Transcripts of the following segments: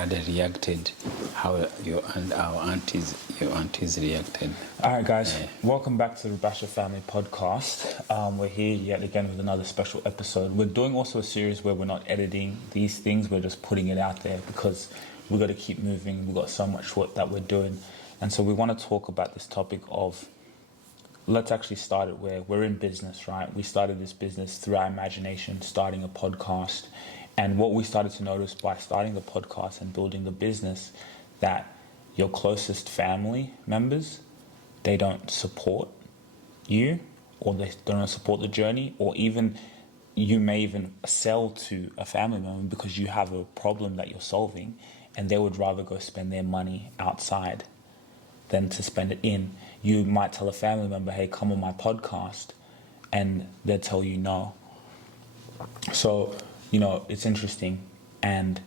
brother reacted, how your aunties reacted. All right, guys, welcome back to the Rubasha Family Podcast. We're here yet again with another special episode. We're doing also a series where we're not editing these things, we're just putting it out there because we've got to keep moving. We've got so much work that we're doing. And so we want to talk about this topic of, let's actually start it where we're in business, right? We started this business through our imagination, starting a podcast. And what we started to notice by starting the podcast and building the business, that your closest family members, they don't support you, or they don't support the journey, or even you may even sell to a family member because you have a problem that you're solving, and they would rather go spend their money outside than to spend it in. You might tell a family member, hey, come on my podcast, and they'll tell you no. So, you know, it's interesting. And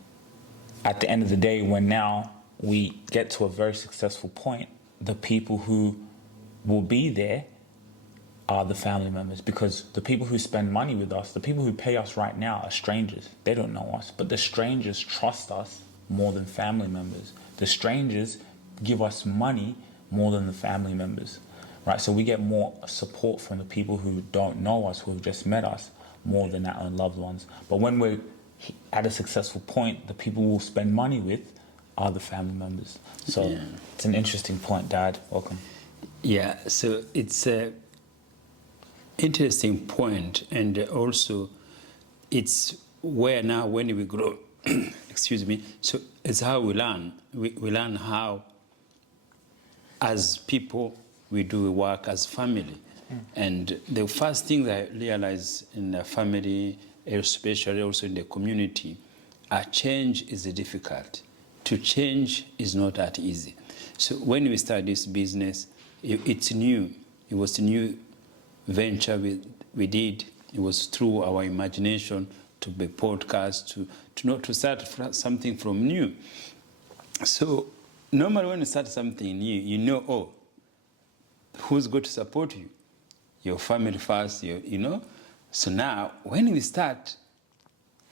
at the end of the day, when now we get to a very successful point, the people who will be there are the family members, because the people who spend money with us, the people who pay us right now are strangers. They don't know us, but the strangers trust us more than family members. The strangers give us money more than the family members, right? So we get more support from the people who don't know us, who have just met us, more than our own loved ones. But when we're at a successful point, the people we'll spend money with are the family members. So It's an interesting point, Dad. Welcome. Yeah, so it's a interesting point, and also it's where now when we grow, excuse me, so it's how we learn. We learn how, as people, we do work as family. And the first thing that I realize in the family, especially also in the community, a change is difficult. To change is not that easy. So when we start this business, it's new. It was a new venture we did. It was through our imagination to be podcast, to start something from new. So normally when you start something new, you know, oh, who's going to support you? Your family first, you know. So now, when we start,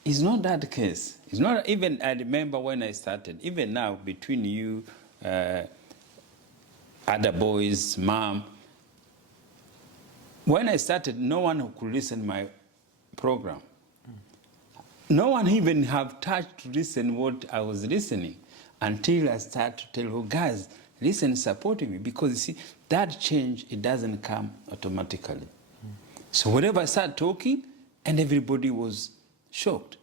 it's not that case. It's not even, I remember when I started, even now, between you, other boys, mom, when I started, no one could listen to my program. No one even have touched to listen what I was listening, until I start to tell you, guys, listen, supporting me, because you see, that change, it doesn't come automatically. So whenever I start talking, and everybody was shocked.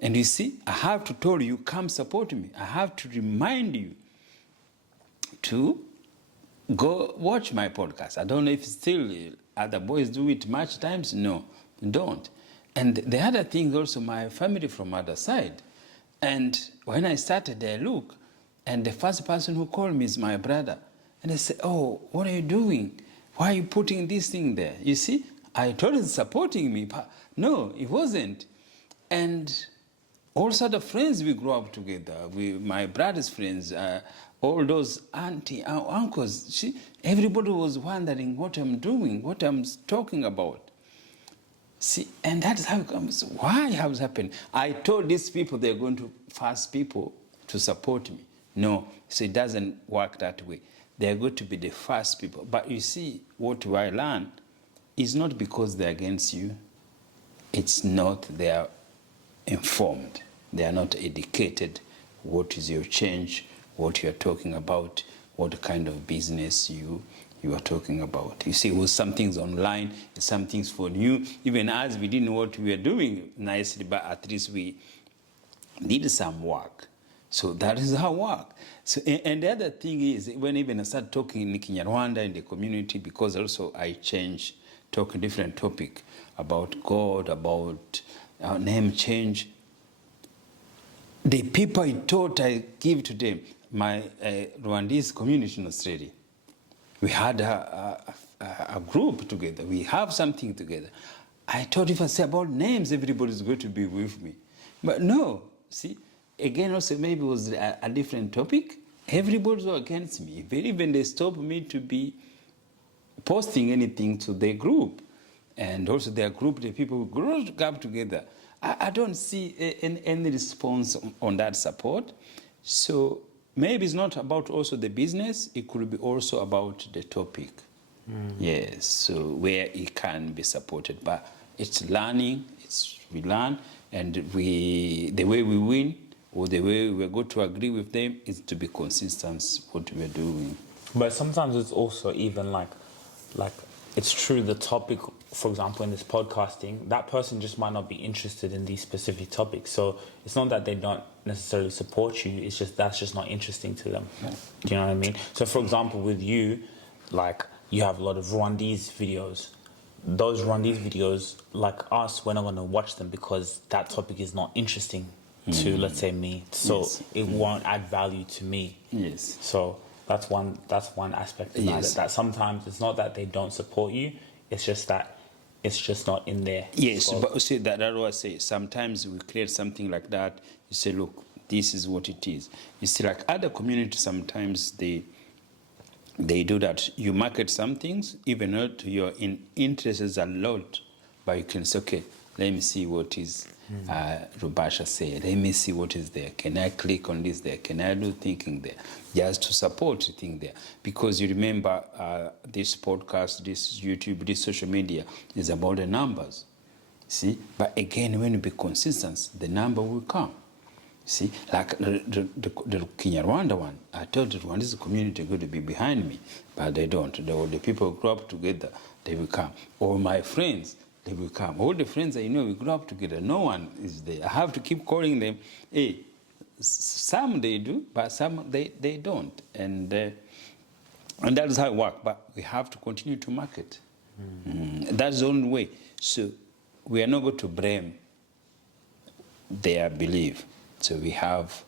And you see, I have to tell you, come support me. I have to remind you to go watch my podcast. I don't know if still other boys do it much times. No, don't. And the other thing also, my family from other side. And when I started, I look, and the first person who called me is my brother. And I said, oh, what are you doing? Why are you putting this thing there? You see, I told him supporting me, but no, it wasn't. And also the friends we grew up together, my brother's friends, all those auntie, uncles, everybody was wondering what I'm doing, what I'm talking about. See, and that's how it comes. Why has happened? I told these people they're going to force people to support me. No, so it doesn't work that way. They're going to be the first people. But you see, what I learned is not because they're against you. It's not they're informed. They are not educated. What is your change? What you're talking about? What kind of business you are talking about? You see, it was some things online, some things for you. Even as we didn't know what we were doing nicely, but at least we did some work. So that is how it works. So, and the other thing is, when even I start talking in Kinyarwanda in the community, because also I talk a different topic about God, about our name change. The people I taught, I give to them, my Rwandese community in Australia. We had a group together. We have something together. I thought if I say about names, everybody's going to be with me. But no, see, again, also maybe it was a different topic. Everybody was against me. Even they stopped me to be posting anything to their group. And also their group, the people who grew up together. I don't see any response on that support. So maybe it's not about also the business, it could be also about the topic. Yes, so where it can be supported. But it's learning, we learn, and the way we win or the way we're going to agree with them is to be consistent what we're doing. But sometimes it's also even like it's true, the topic, for example, in this podcasting, that person just might not be interested in these specific topics. So it's not that they don't necessarily support you, it's just that's just not interesting to them. Yeah. Do you know what I mean? So for example, with you, like you have a lot of Rwandese videos. Those Rwandese videos, like us, we're not going to watch them because that topic is not interesting to, let's say, me. So it won't add value to me. Yes. So that's one aspect about it. That sometimes it's not that they don't support you, it's just that it's just not in there. Yes, but see that's what I say. Sometimes we create something like that. You say, look, this is what it is. You see, like other communities, sometimes they do that. You market some things, even though your interest is a lot, but you can say, okay, let me see what is Rubasha said. Let me see what is there. Can I click on this there? Can I do thinking there? Just to support the thing there. Because you remember this podcast, this YouTube, this social media is about the numbers. See? But again, when you be consistent, the number will come. See? Like the Kinyarwanda one, I told the Rwandese community going to be behind me, but they don't. The people who grew up together, they will come. Or my friends, they will come. All the friends I know, we grew up together. No one is there. I have to keep calling them. Hey, some they do, but some they don't. And that is how it works. But we have to continue to market. That's the only way. So we are not going to blame their belief. So we have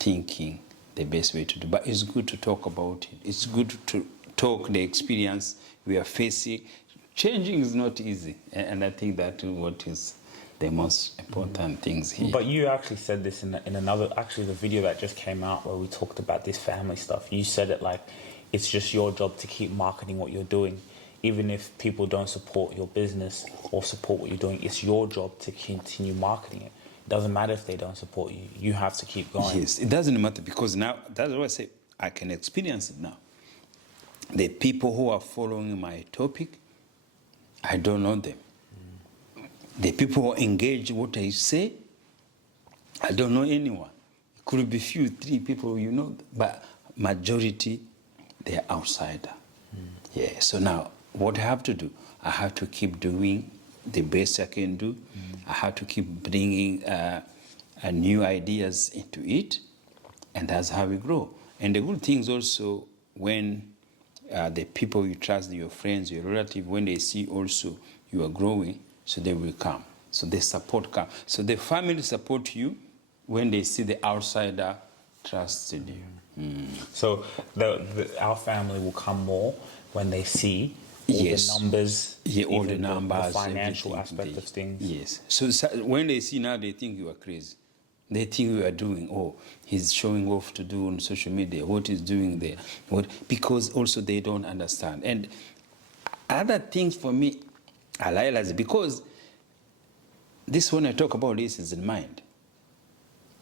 thinking the best way to do. But it's good to talk about it. It's good to talk the experience we are facing. Changing is not easy, and I think that what is the most important things here. But you actually said this in another, actually the video that just came out where we talked about this family stuff. You said it like, it's just your job to keep marketing what you're doing. Even if people don't support your business or support what you're doing, it's your job to continue marketing it. It doesn't matter if they don't support you. You have to keep going. Yes, it doesn't matter because now, that's what I say, I can experience it now. The people who are following my topic, I don't know them. The people who engage what I say, I don't know anyone. It could be few, 3 people you know, but majority, they are outsider. Yeah, so now what I have to do, I have to keep doing the best I can do. I have to keep bringing new ideas into it, and that's how we grow. And the good thing is also when the people you trust, your friends, your relatives, when they see also you are growing, so they will come. So the support comes. So the family support you when they see the outsider trusted you. So our family will come more when they see all the numbers, all the numbers, the financial aspect of things. Yes. So when they see now, they think you are crazy. They think we are doing, oh, he's showing off to do on social media, what he's doing there. Because also they don't understand. And other things for me, I realize because this, when I talk about this, is in mind.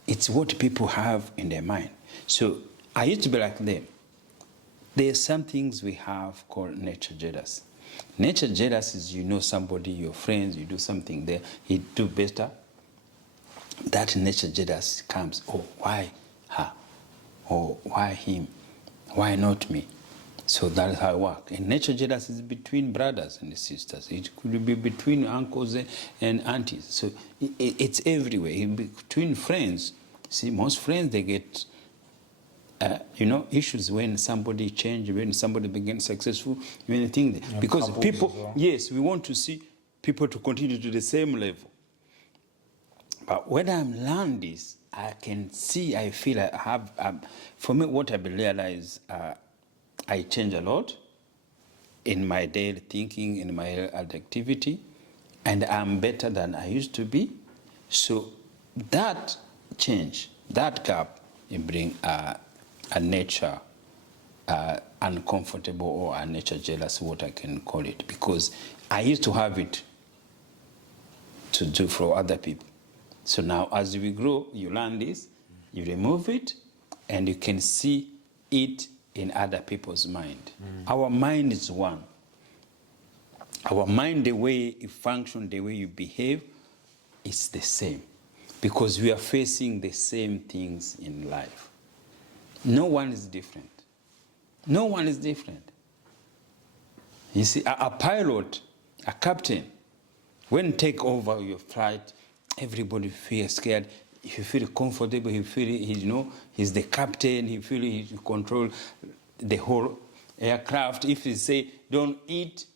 It's what people have in their mind. So I used to be like them. There are some things we have called nature jealous. Nature jealous is you know somebody, your friends, you do something there, he do better. That nature jealous comes, oh, why her? Or why him? Why not me? So that is how it works. And nature jealous is between brothers and sisters. It could be between uncles and aunties. So it's everywhere. Between friends, see, most friends, they get issues when somebody changes, when somebody begins successful, anything. Because people, well. Yes, we want to see people to continue to the same level. But when I'm learning this, I can see, I feel I have, for me, what I realize, I change a lot in my daily thinking, in my activity, and I'm better than I used to be. So that change, that gap, it brings a nature uncomfortable or a nature jealous, what I can call it, because I used to have it to do for other people. So now as we grow, you learn this, you remove it, and you can see it in other people's mind. Our mind is one. Our mind, the way you function, the way you behave, is the same. Because we are facing the same things in life. No one is different. No one is different. You see, a pilot, a captain, when take over your flight, everybody feels scared. You feel comfortable. You feel, he's the captain. You feel he control the whole aircraft. If you say don't eat,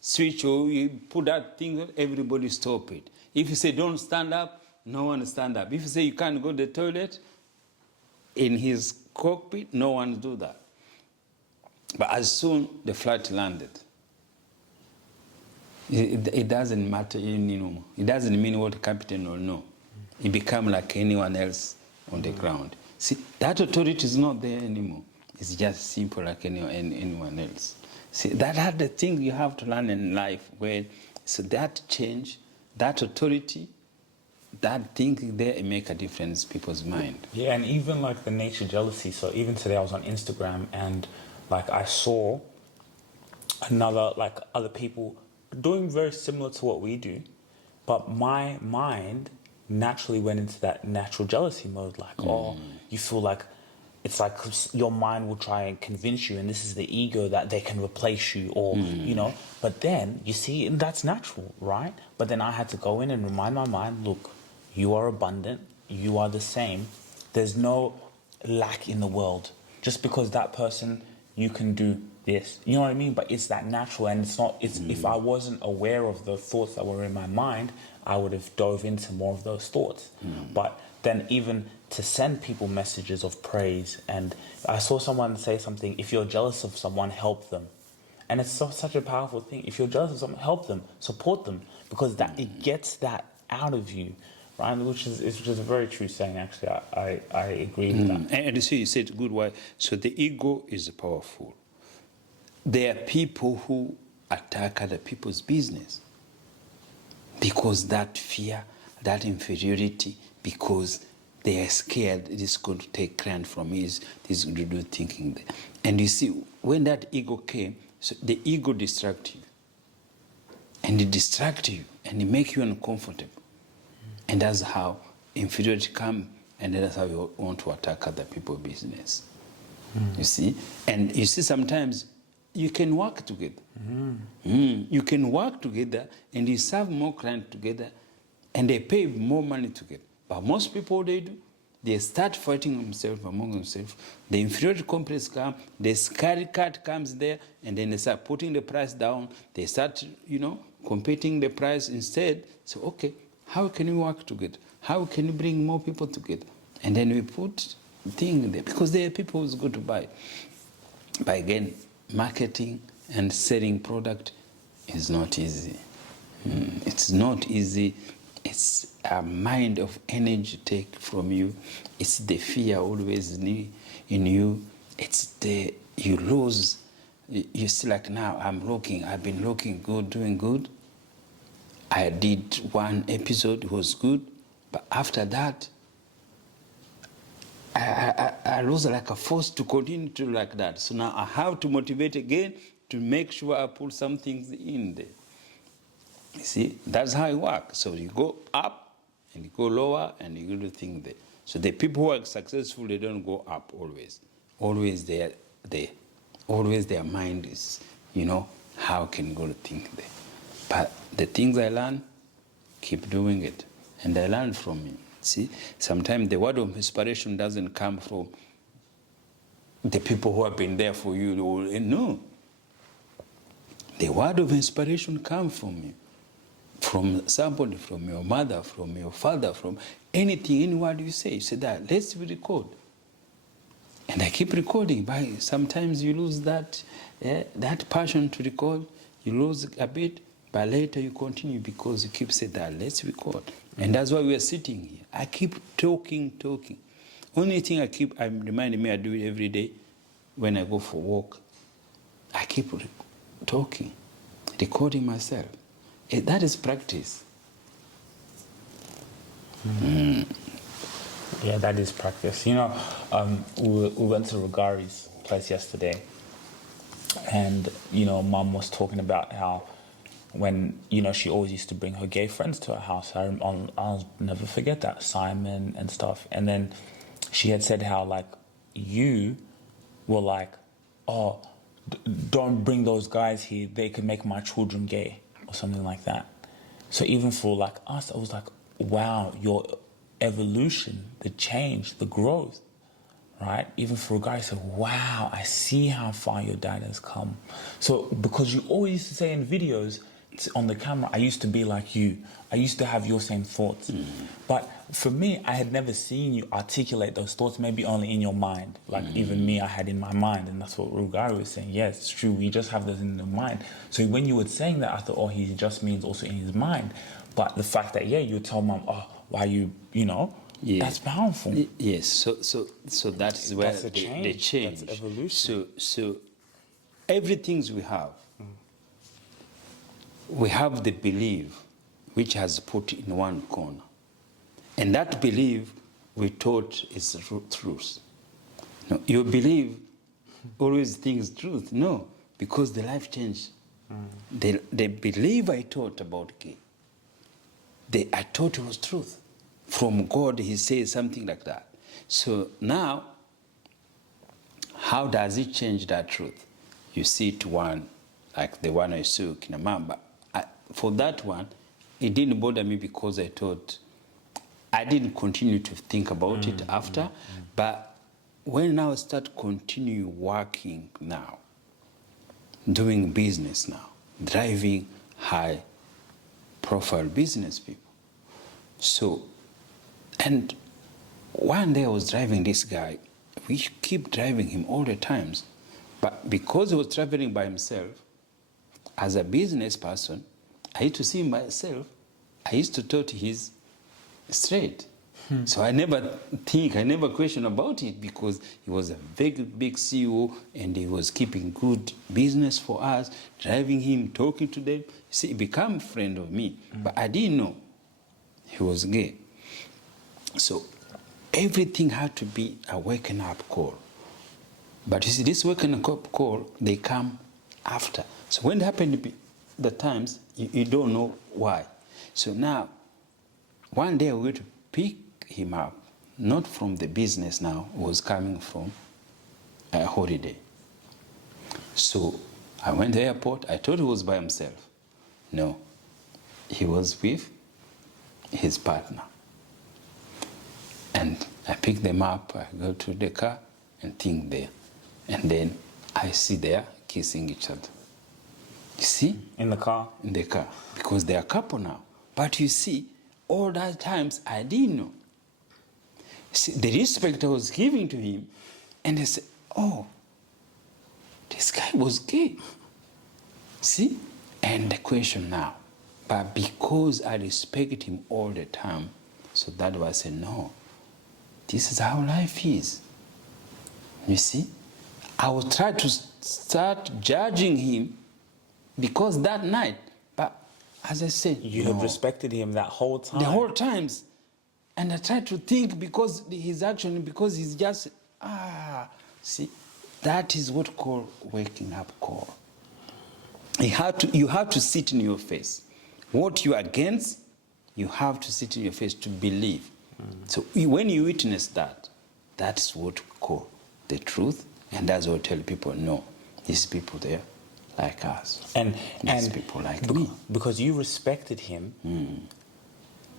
switch or you put that thing, everybody stop it. If you say don't stand up, no one stand up. If you say you can't go to the toilet in his cockpit, no one do that. But as soon the flight landed, it doesn't matter anymore. It doesn't mean what captain or no. It become like anyone else on the ground. See, that authority is not there anymore. It's just simple like anyone else. See, that are the things you have to learn in life. So that change, that authority, that thing there, make a difference in people's mind. Yeah, and even like the nature jealousy. So even today I was on Instagram and like I saw other people doing very similar to what we do, but my mind naturally went into that natural jealousy mode. Like, oh, you feel like it's like your mind will try and convince you, and this is the ego that they can replace you, or But then you see, and that's natural, right? But then I had to go in and remind my mind, look, you are abundant, you are the same. There's no lack in the world. Just because that person, you can do this, you know what I mean? But it's that natural, and it's not. It's if I wasn't aware of the thoughts that were in my mind, I would have dove into more of those thoughts. But then even to send people messages of praise, and I saw someone say something, if you're jealous of someone, help them. And it's such a powerful thing. If you're jealous of someone, help them, support them, because that it gets that out of you, right? Which is a very true saying, actually. I agree with that. And you see, you said good word. So the ego is powerful. There are people who attack other people's business because that fear, that inferiority, because they are scared this is going to take ground from me, this is going to do thinking there. And you see, when that ego came, so the ego distracts you. And it distracts you, and it makes you uncomfortable. And that's how inferiority comes, and that's how you want to attack other people's business. You see? And you see, sometimes you can work together. You can work together, and you serve more clients together, and they pay more money together. But most people, what they do, they start fighting themselves among themselves. The inferiority complex comes, the scary cat comes there, and then they start putting the price down. They start, competing the price instead. So, okay, how can we work together? How can we bring more people together? And then we put things there, because there are people who's going to buy. But again, marketing and selling product is not easy. It's not easy. It's a mind of energy take from you. It's the fear always in you. It's the, you lose. You see, like now I've been looking good, doing good. I did one episode, it was good. But after that, I lose like a force to continue to like that. So now I have to motivate again to make sure I put some things in there. You see, that's how it works. So you go up and you go lower and you do things there. So the people who are successful, they don't go up always. Always their mind is, how can you go to think there? But the things I learn, keep doing it. And I learn from it. See, sometimes the word of inspiration doesn't come from the people who have been there for you. No. The word of inspiration comes from you. From somebody, from your mother, from your father, from anything, any word you say. You say that, let's record. And I keep recording. But sometimes you lose that passion to record. You lose a bit, but later you continue because you keep saying that, let's record. And that's why we are sitting here. I keep talking. Only thing I'm reminding me I do it every day when I go for walk. I keep talking, recording myself. That is practice. Yeah, that is practice. You know, we went to Rugari's place yesterday, and you know, Mum was talking about how when you know she always used to bring her gay friends to her house. I'll never forget that, Simon and stuff. And then she had said how like you were like, oh, don't bring those guys here. They could make my children gay or something like that. So even for like us, I was like, wow, your evolution, the change, the growth, right? Even for a guy, I said, wow, I see how far your dad has come. So because you always used to say in videos on the camera, I used to be like you. I used to have your same thoughts. But for me, I had never seen you articulate those thoughts, maybe only in your mind. Like even me, I had in my mind. And that's what Rugari was saying. Yes, it's true. We just have those in the mind. So when you were saying that, I thought, oh, he just means also in his mind. But the fact that, yeah, you tell Mom, oh, why you know, that's powerful. Yes. So that is where That's a change. the change. That's evolution. So everything we have the belief which has put in one corner. And that belief we thought is truth. No, you believe always think is truth. No, because the life changed. The belief I thought about gay, I thought it was truth. From God, he says something like that. So now, how does it change that truth? You see it one, like the one I saw Kinamamba. For that one, it didn't bother me because I thought, I didn't continue to think about it after. But when I start continue working now, doing business now, driving high profile business people. So, and one day I was driving this guy, we keep driving him all the times, but because he was traveling by himself, as a business person, I used to see myself, I used to thought he's straight. So I never question about it because he was a very big CEO and he was keeping good business for us, driving him, talking to them. See, he became a friend of me, but I didn't know he was gay. So everything had to be a waking up call. But you see, this waking up call, they come after. So when it happened to be the times, you don't know why. So now, one day we were to pick him up, not from the business now, it was coming from a holiday. So I went to the airport, I thought he was by himself. No, he was with his partner. And I pick them up, I go to the car and think there. And then I see they kissing each other. You see? In the car? In the car. Because they are a couple now. But you see, all that times I didn't know. See, the respect I was giving to him, and I said, oh, this guy was gay. See? And the question now, but because I respect him all the time, so that was I said, no, this is how life is. You see? I will try to start judging him because that night, but as I said, you have respected him that whole time. The whole times. And I try to think because his action, because he's just, see, that is what called waking up call. You have to sit in your face. What you are against, you have to sit in your face to believe. So when you witness that, that's what we call the truth. And that's what we tell people, no, these people there like us. And people like me. Because you respected him,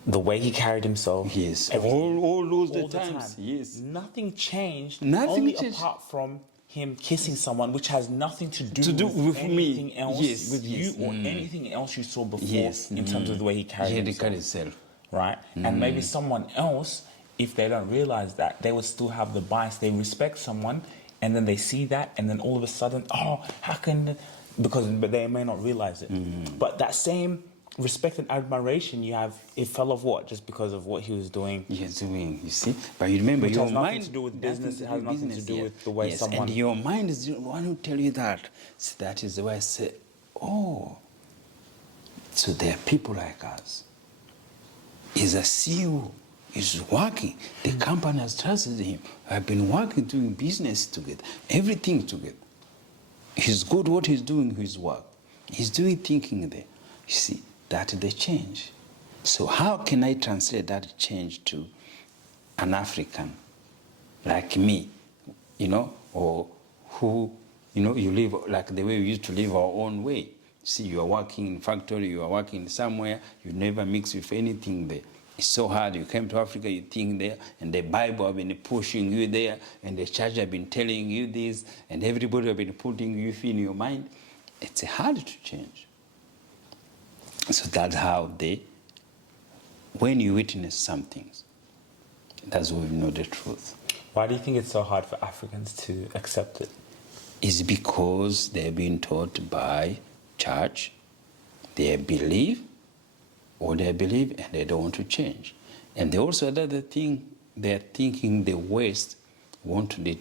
the way he carried himself. Yes, all those times. Yes. Nothing changed. Nothing changed. Apart from him kissing someone, which has nothing to do with anything me. else, with you or anything else you saw before in terms of the way he carried himself. Right? And maybe someone else, if they don't realize that, they would still have the bias. They respect someone, and then they see that, and then all of a sudden, oh, how can... But they may not realize it. But that same respect and admiration you have, it fell off what? Just because of what he was doing. He's doing, you see? But you remember, your mind... It has nothing to do with business, it has nothing to do with the way someone... And your mind is the one who tell you that. So that is the way I say, oh, so there are people like us. He's a CEO. He's working. The company has trusted him. I've been working, doing business together, everything together. He's good what he's doing, his work. He's doing thinking there. You see, that's the change. So how can I translate that change to an African like me, or who, you live like the way we used to live our own way. See, you are working in factory, you are working somewhere, you never mix with anything there. It's so hard. You came to Africa, you think there, and the Bible have been pushing you there, and the church have been telling you this, and everybody have been putting you in your mind. It's hard to change. So that's how when you witness some things, that's when you know the truth. Why do you think it's so hard for Africans to accept it? It's because they're being taught by church, they believe, and they don't want to change. And also another thing, they're thinking the West want to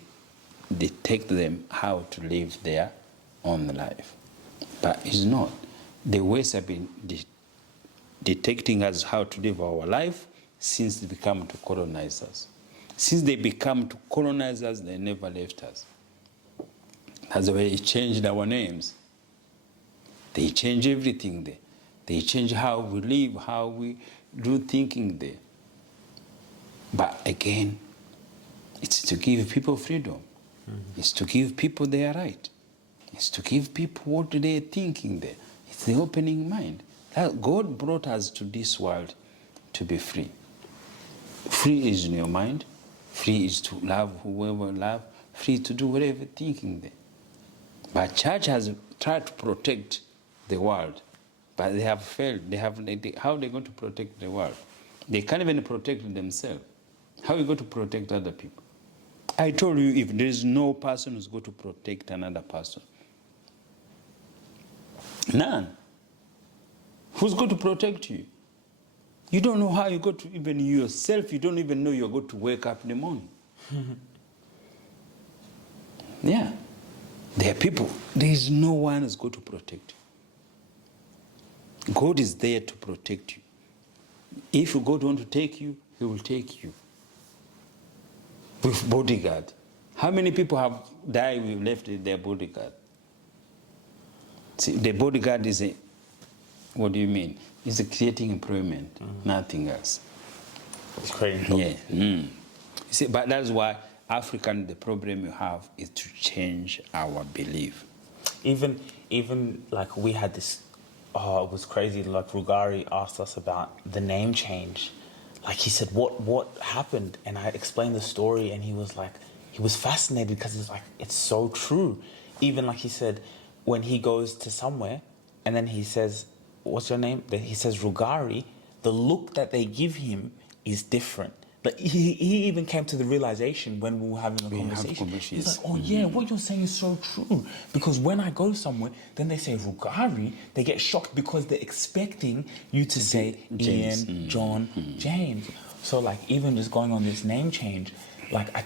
dictate them how to live their own life. But it's not. The West have been dictating us how to live our life since they become to colonize us. Since they become to colonize us, they never left us. That's the way they changed our names. They change everything there. They change how we live, how we do thinking there. But again, it's to give people freedom. Mm-hmm. It's to give people their right. It's to give people what they're thinking there. It's the opening mind. God brought us to this world to be free. Free is in your mind. Free is to love whoever love. Free to do whatever thinking there. But church has tried to protect the world, but they have failed. How are they going to protect the world? They can't even protect themselves. How are you going to protect other people? I told you, if there is no person who's going to protect another person, none. Who's going to protect you? You don't know how you go to, even yourself, you don't even know you're going to wake up in the morning. Yeah. There are people, there is no one who's going to protect you. God is there to protect you. If God wants to take you, he will take you. With bodyguard. How many people have died with left their bodyguard? See, the bodyguard is what do you mean? It's creating employment, nothing else. It's creating. Yeah. You see, but that's why African, the problem you have is to change our belief. Even like we had this, it was crazy. Like Rugari asked us about the name change. Like he said, what happened? And I explained the story, and he was fascinated because it's like, it's so true. Even like he said, when he goes to somewhere, and then he says, "What's your name?" Then he says Rugari. The look that they give him is different. But he even came to the realization when we were having a conversation. He's like, "Oh yeah, what you're saying is so true." Because when I go somewhere, then they say Rugari, they get shocked because they're expecting you to say James. Ian, John, James. So like even just going on this name change, like I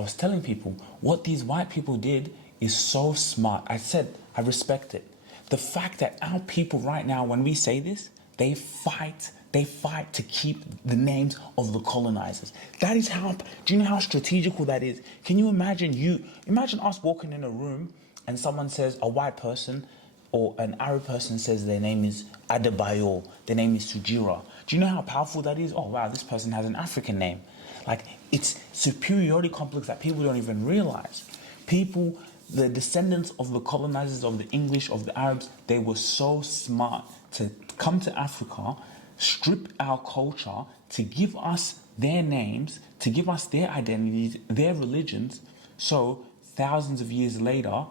was telling people what these white people did is so smart. I said, I respect it. The fact that our people right now, when we say this, they fight to keep the names of the colonizers. That is how, do you know how strategical that is? Can you imagine us walking in a room and someone says, a white person or an Arab person says their name is Adebayo, their name is Sugira. Do you know how powerful that is? Oh wow, this person has an African name. Like, it's superiority complex that people don't even realize. People, the descendants of the colonizers, of the English, of the Arabs, they were so smart to come to Africa, strip our culture, to give us their names, to give us their identities, their religions, so thousands of years later,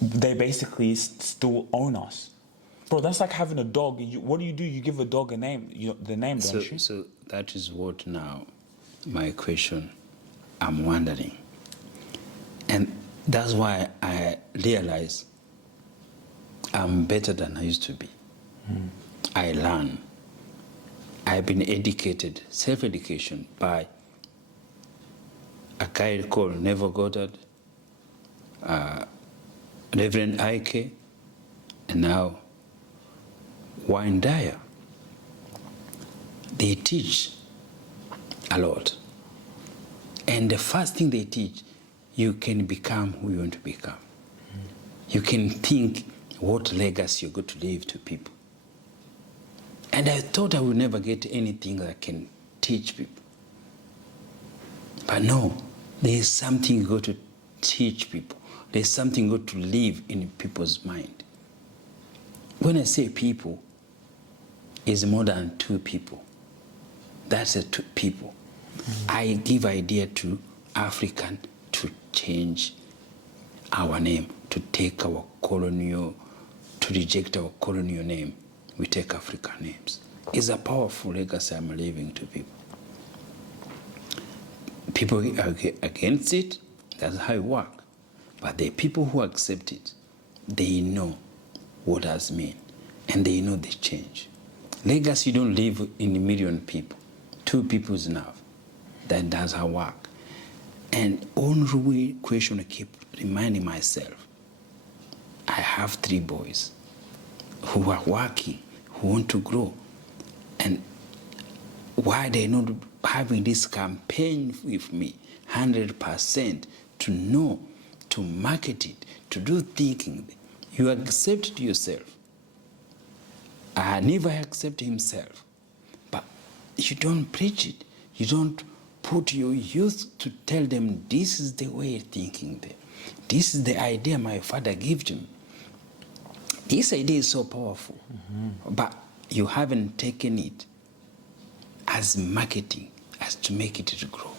they basically still own us. Bro, that's like having a dog. What do? You give a dog a name, the name, don't you? So that is what now, my question, I'm wondering. And that's why I realize I'm better than I used to be. I learn. I've been educated, self-education, by a guy called Neville Goddard, Reverend Ike, and now Wayne Dyer. They teach a lot. And the first thing they teach, you can become who you want to become. You can think what legacy you're going to leave to people. And I thought I would never get anything that can teach people. But no, there is something you got to teach people. There's something you got to live in people's mind. When I say people, it's more than two people. That's a two people. I give idea to African to change our name, to take our colonial, to reject our colonial name. We take African names. It's a powerful legacy I'm leaving to people. People are against it, that's how it works. But the people who accept it, they know what it means, and they know the change. Legacy don't live in a million people. Two people is enough. That's how it works. And only question I keep reminding myself, I have 3 boys who are working, who want to grow. And why they not having this campaign with me, 100%, to know, to market it, to do thinking. You accept it yourself. I never accept himself. But you don't preach it. You don't put your youth to tell them this is the way of thinking. This is the idea my father gave him. This idea is so powerful. But you haven't taken it as marketing, as to make it grow.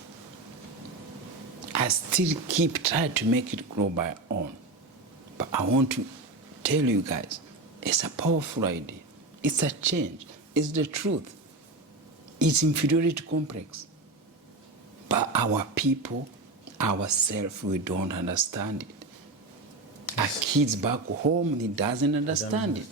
I still keep trying to make it grow by own. But I want to tell you guys, it's a powerful idea. It's a change. It's the truth. It's inferiority complex. But our people, ourselves, we don't understand it. Our kids back home, he doesn't understand it.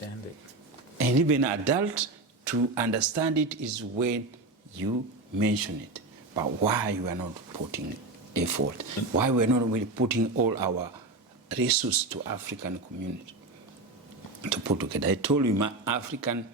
And even adult, to understand it is when you mention it. But why you are not putting effort? Why we are not really putting all our resources to African community to put together? I told you my African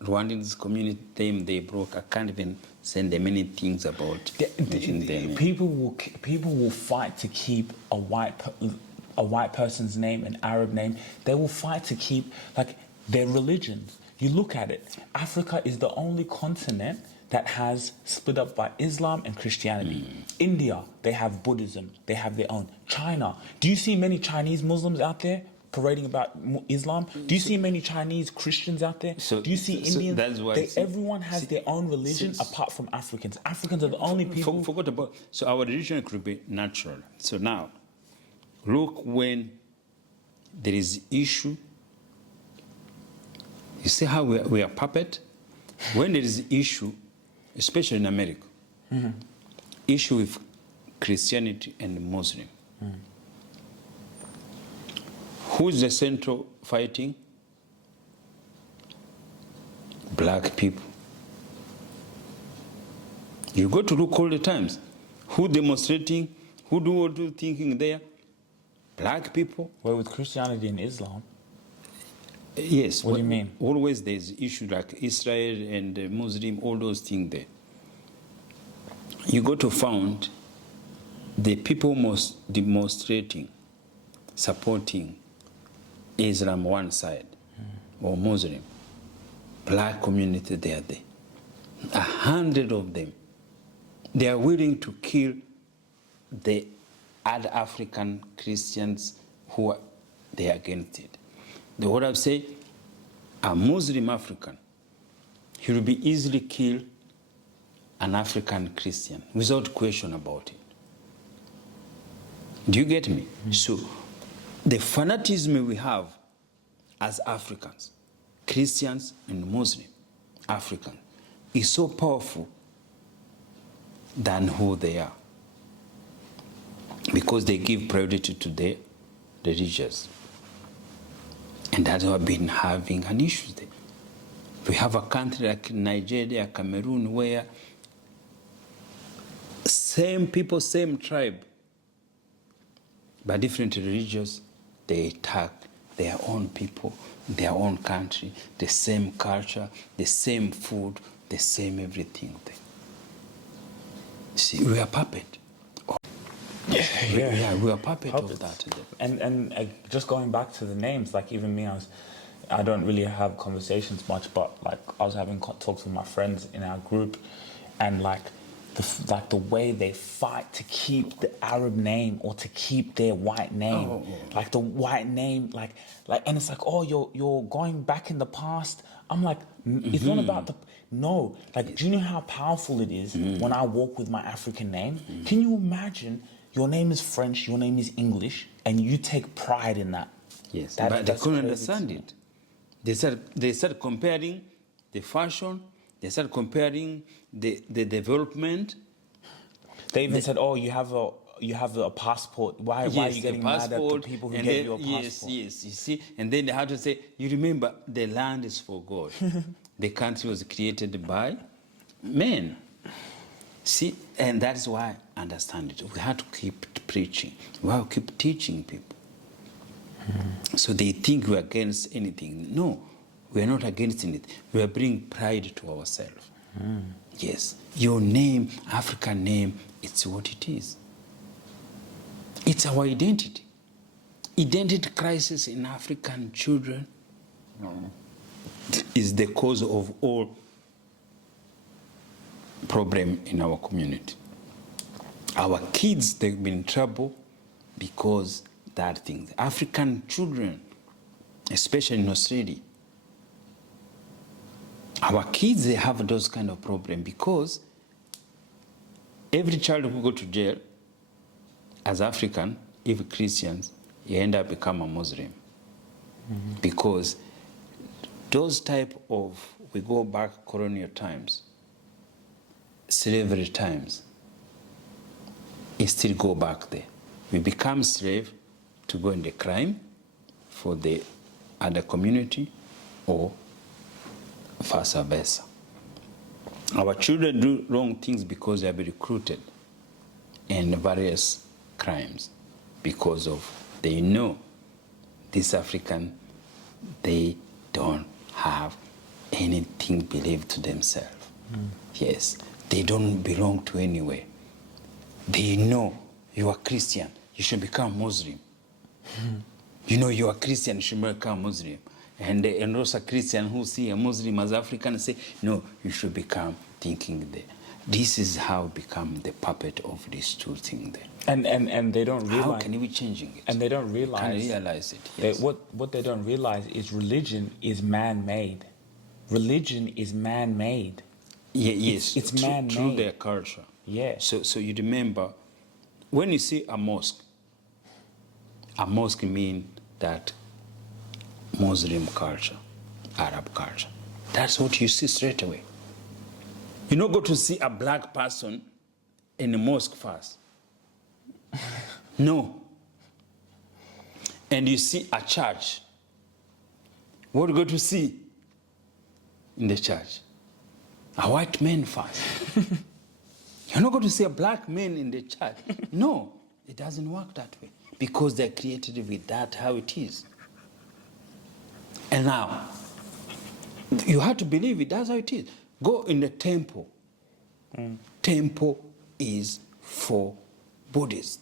Rwandans community name they broke. I can't even send them many things about them. People will fight to keep a white person's name, an Arab name. They will fight to keep like their religions. You look at it. Africa is the only continent that has split up by Islam and Christianity. India, they have Buddhism. They have their own. China, do you see many Chinese Muslims out there parading about Islam? Do you see many Chinese Christians out there? Do you see Indians? That's why everyone has their own religion apart from Africans. Africans are the only people. Forgot about. So our religion could be natural. So now, look when there is issue. You see how we are puppet? When there is issue, especially in America, issue with Christianity and Muslim. Who's the central fighting? Black people. You got to look all the times. Who demonstrating? Who do thinking there? Black people. Well, with Christianity and Islam. Yes. What do you mean? Always there's issue like Israel and Muslim, all those things there. You got to find the people most demonstrating, supporting Islam one side, or Muslim. Black community, they are there. 100 of them. They are willing to kill the other African Christians who are they are against it. The what I've said, a Muslim African, he will be easily killed an African Christian without question about it. Do you get me? So the fanatism we have as Africans, Christians and Muslim Africans, is so powerful than who they are. Because they give priority to the religious. And that's why I've been having an issue there. We have a country like Nigeria, Cameroon, where same people, same tribe, but different religions, they attack their own people, their own country, the same culture, the same food, the same everything there. See, we are puppet. Yeah, we are puppet of that. And just going back to the names, like even me, I don't really have conversations much, but like I was having talks with my friends in our group, and like the way they fight to keep the Arab name or to keep their white name, like the white name, like, and it's like, oh, you're going back in the past. I'm like, it's not about the. No, like, do you know how powerful it is when I walk with my African name? Can you imagine your name is French, your name is English, and you take pride in that? Yes, but they couldn't understand it. They started comparing the fashion, they started comparing the development. They even said, oh, you have a passport. Why are you getting mad at the people who gave you a passport? Yes, you see. And then they had to say, you remember, the land is for God. The country was created by men. See, and that's why I understand it. We have to keep preaching. We have to keep teaching people. So they think we're against anything. No, we are not against anything. We are bringing pride to ourselves. Yes, your name, African name, it's what it is. It's our identity. Identity crisis in African children is the cause of all problem in our community. Our kids, they've been in trouble because that thing. African children, especially in Australia, our kids, they have those kind of problem because every child who go to jail as African, if Christians, you end up become a Muslim. Because those type of, we go back colonial times, slavery times, it still go back there. We become slave to go in the crime for the other community or vice versa. Our children do wrong things because they have been recruited in various crimes because of they know this African, they don't have anything believed to themselves. Yes, they don't belong to anywhere. They know you are Christian, you should become Muslim. You know you are Christian, you should become Muslim. And also Christian who see a Muslim as African say, no, you should become thinking there. This is how become the puppet of these two things there. And they don't realize. How can we changing it? And they don't realize. Can realize it. Yes. What they don't realize is religion is man-made. Religion is man-made. Yeah, yes, it's man-made through their culture. Yeah. So you remember when you see a mosque means that Muslim culture, Arab culture. That's what you see straight away. You don't go to see a black person in a mosque first. No. And you see a church. What do you go to see in the church? A white man first. You're not going to see a black man in the church. No, it doesn't work that way because they're created with that how it is. And now, you have to believe it, that's how it is. Go in the temple. Temple is for Buddhists,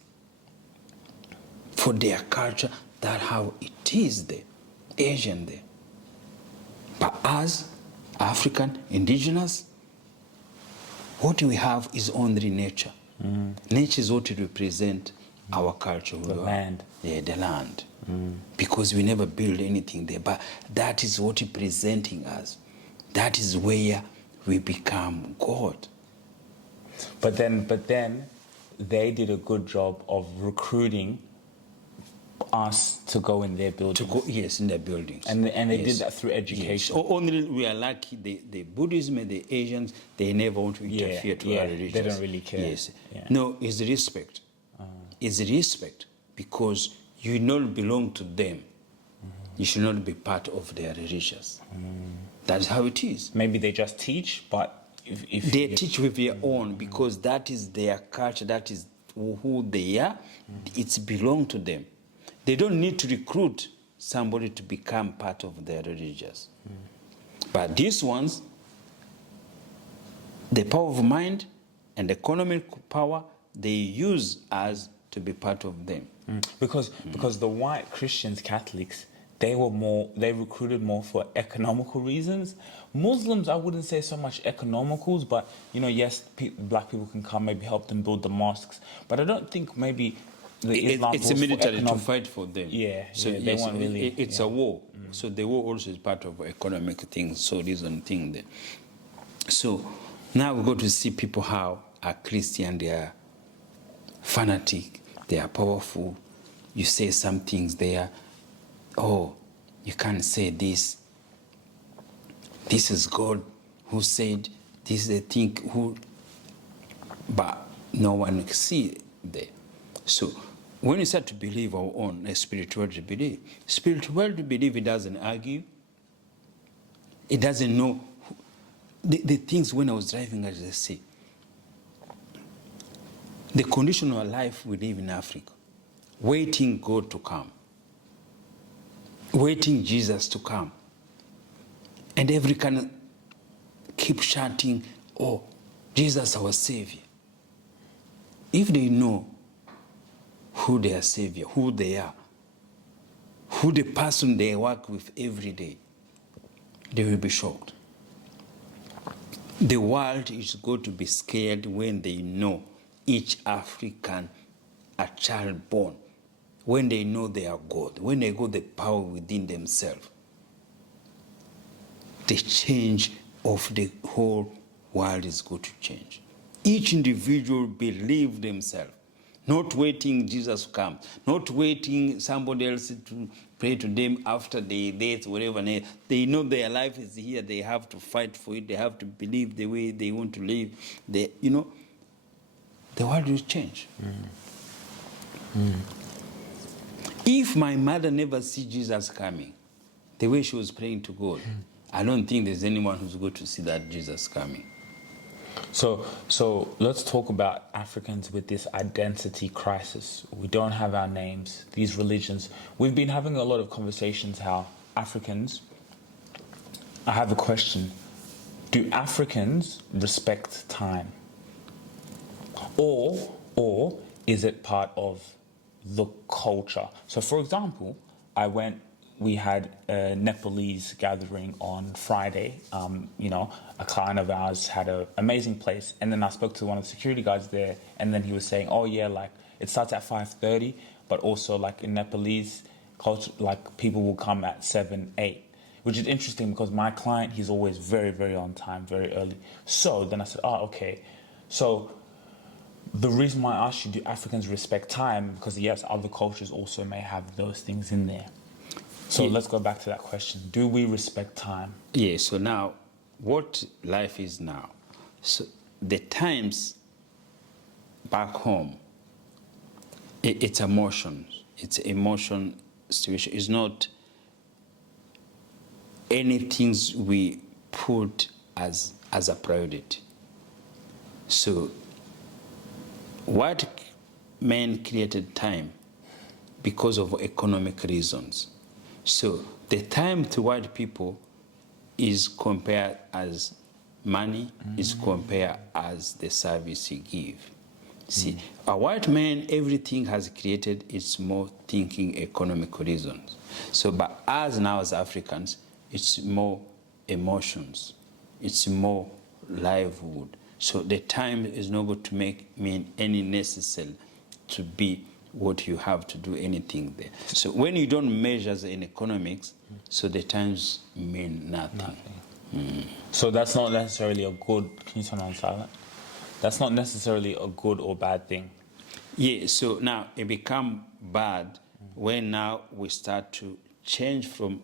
for their culture, that's how it is there, Asian there. But as African, indigenous, what we have is only nature. Nature is what represents our culture. The land. Yeah, the land. Because we never build anything there. But that is what is presenting us. That is where we become God. But then they did a good job of recruiting us to go in their buildings. Yes, in their buildings. And they did that through education. Yes. Only we are lucky, the Buddhism and the Asians, they never want to interfere to our religions. They don't really care. Yes. Yeah. No, it's respect. It's respect because you not belong to them. You should not be part of their religions. That's how it is. Maybe they just teach, but if they teach with their own because that is their culture, that is who they are. It's belong to them. They don't need to recruit somebody to become part of their religions. But these ones, the power of mind, and economic power, they use us to be part of them. Because the white Christians, Catholics, they recruited more for economical reasons. Muslims, I wouldn't say so much economicals, but yes, black people can come, maybe help them build the mosques. But I don't think maybe Islam It's a military to fight for them. So they want really. It's a war. So the war also is part of economic things. So reason thing there. So now we go to see people how are Christian. They are fanatic. They are powerful. You say some things there. Oh, you can't say this. This is God who said. This is the thing who. But no one can see there. So when you start to believe our own spirituality belief, it doesn't argue. It doesn't know the things. When I was driving, as I say, the condition of life we live in Africa, waiting God to come, waiting Jesus to come, and every kind of keep shouting, "Oh, Jesus, our Savior." If they know who their Savior, who they are, who the person they work with every day, they will be shocked. The world is going to be scared when they know each African a child born, when they know they are God, when they got the power within themselves. The change of the whole world is going to change. Each individual believe themselves, not waiting Jesus to come, not waiting somebody else to pray to them after their death, whatever. They know their life is here. They have to fight for it. They have to believe the way they want to live. The world will change. If my mother never see Jesus coming, the way she was praying to God, I don't think there's anyone who's going to see that Jesus coming. So let's talk about Africans with this identity crisis. We don't have our names, these religions. We've been having a lot of conversations how Africans, I have a question. Do Africans respect time? Or is it part of the culture? So for example, we had a Nepalese gathering on Friday. A client of ours had an amazing place. And then I spoke to one of the security guards there. And then he was saying, oh yeah, like it starts at 5:30, but also like in Nepalese culture, like people will come at 7, 8, which is interesting because my client, he's always very, very on time, very early. So then I said, okay. So the reason why I asked you, do Africans respect time? Because yes, other cultures also may have those things in there. So let's go back to that question. Do we respect time? Yeah, so now, what life is now. So the times back home, it's emotions. It's emotion situation. It's not anything we put as a priority. So white men created time because of economic reasons. So the time to white people is compared as money, is compared as the service you give. See, a white man, everything has created, it's more thinking economic reasons. So, but us now as Africans, it's more emotions, it's more livelihood. So the time is not going to mean any necessary to be what you have to do anything there. So when you don't measure in economics, so the times mean nothing. So that's not necessarily a good, can you turn on silent? That's not necessarily a good or bad thing. Yeah, so now it become bad when now we start to change from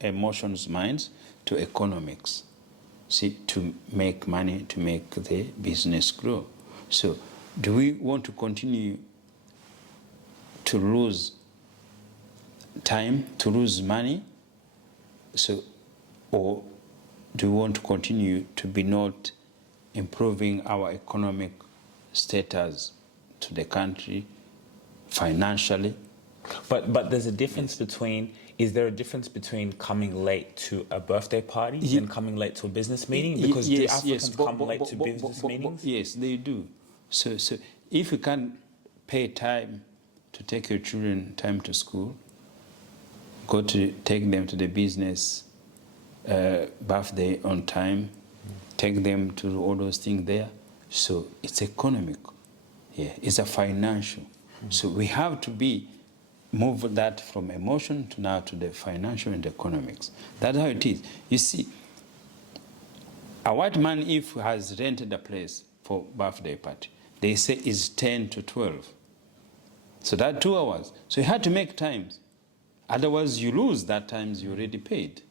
emotions minds to economics. See, to make money, to make the business grow. So do we want to continue to lose time, to lose money? So, or do we want to continue to be not improving our economic status to the country financially? But there's a difference between is there a difference between coming late to a birthday party and coming late to a business meeting? Because do Africans come late to business meetings? Yes, they do. So if you can pay time to take your children time to school, go to take them to the business birthday on time, take them to all those things there. So it's economic. Yeah, it's a financial. So we have to move that from emotion to now to the financial and economics. That's how it is. You see, a white man, if has rented a place for birthday party, they say is 10 to 12. So that 2 hours. So you had to make times. Otherwise you lose that times you already paid.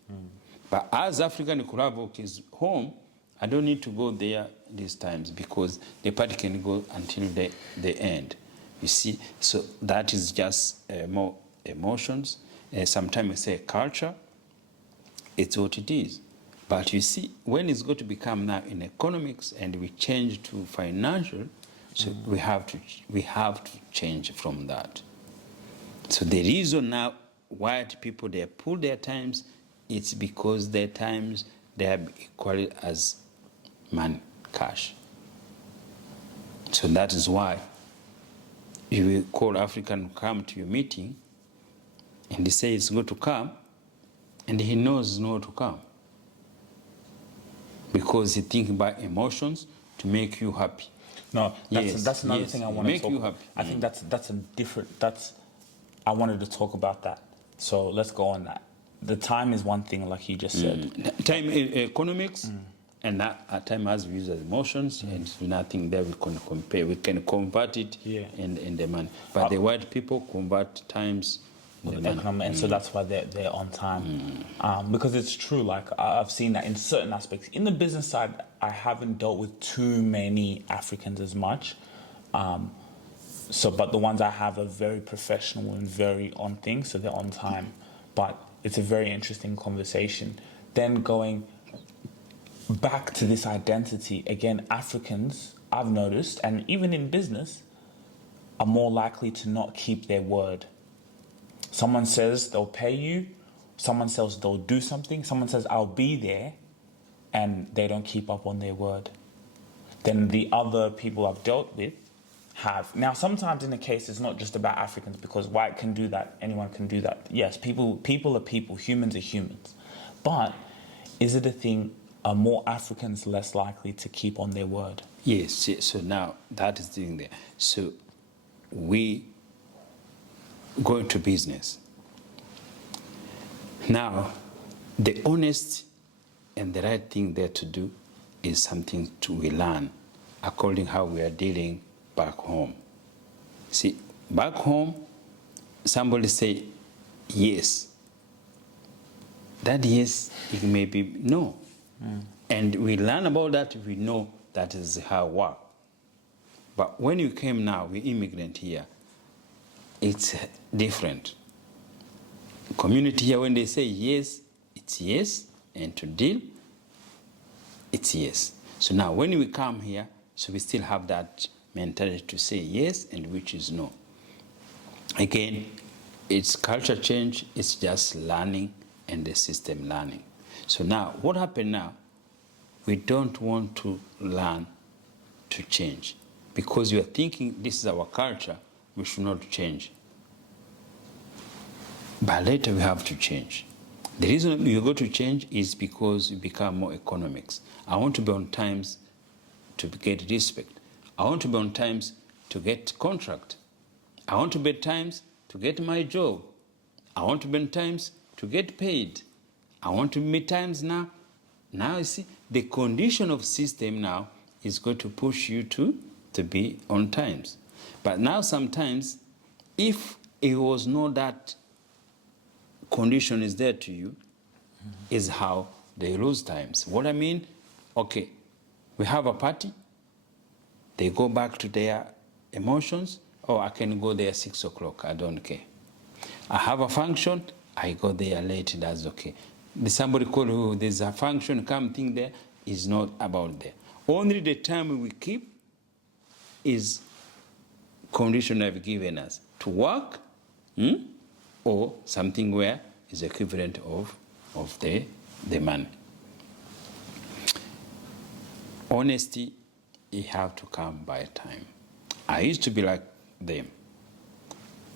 But as African Kurabok is home, I don't need to go there these times because the party can go until the end. You see, so that is just more emotions. Sometimes we say culture. It's what it is. But you see, when it's going to become now in economics and we change to financial, so we have to change from that. So the reason now white people they pull their times, it's because their times they are equal as money, cash. So that is why you will call African come to your meeting and he says it's going to come and he knows not to come because he thinks about emotions to make you happy. No, that's another thing I want to talk about. I think I wanted to talk about that. So let's go on that. The time is one thing, like you just said. Time in economics, and that at time as we use as emotions, and nothing there we can compare. We can convert it in the money. But the white people convert times in the money. And so that's why they're on time. Because it's true, like I've seen that in certain aspects. In the business side, I haven't dealt with too many Africans as much. But the ones I have are very professional and very on things, so they're on time. But it's a very interesting conversation. Then going back to this identity, again, Africans, I've noticed, and even in business, are more likely to not keep their word. Someone says they'll pay you, someone says they'll do something, someone says I'll be there, and they don't keep up on their word. Then the other people I've dealt with have. Now, sometimes in the case, it's not just about Africans because white can do that, anyone can do that. Yes, people are people, humans are humans. But is it a thing, are more Africans less likely to keep on their word? Yes, so now that is the thing there. So we go into business. Now, the honest and the right thing there to do is something we learn according how we are dealing back home. See, back home, somebody say yes. That yes, it may be no. And we learn about that, we know that is how it works. But when you came now, we immigrant here, it's different. Community here, when they say yes, it's yes, and to deal, it's yes. So now when we come here, so we still have that mentality to say yes and which is no. Again, it's culture change, it's just learning and the system learning. So now, what happened now? We don't want to learn to change because you are thinking this is our culture, we should not change. But later we have to change. The reason you go to change is because you become more economics. I want to be on times to get respect. I want to be on times to get contract. I want to be at times to get my job. I want to be on times to get paid. I want to be times now. Now you see, the condition of system now is going to push you to be on times. But now sometimes, if it was not that condition is there to you, is how they lose times. What I mean, okay, we have a party, they go back to their emotions, or I can go there 6 o'clock, I don't care. I have a function, I go there late, that's okay. Somebody call who there's a function, come think there, is not about there. Only the time we keep is condition I've given us to work, or something where is equivalent of the money. Honesty, you have to come by time. I used to be like them.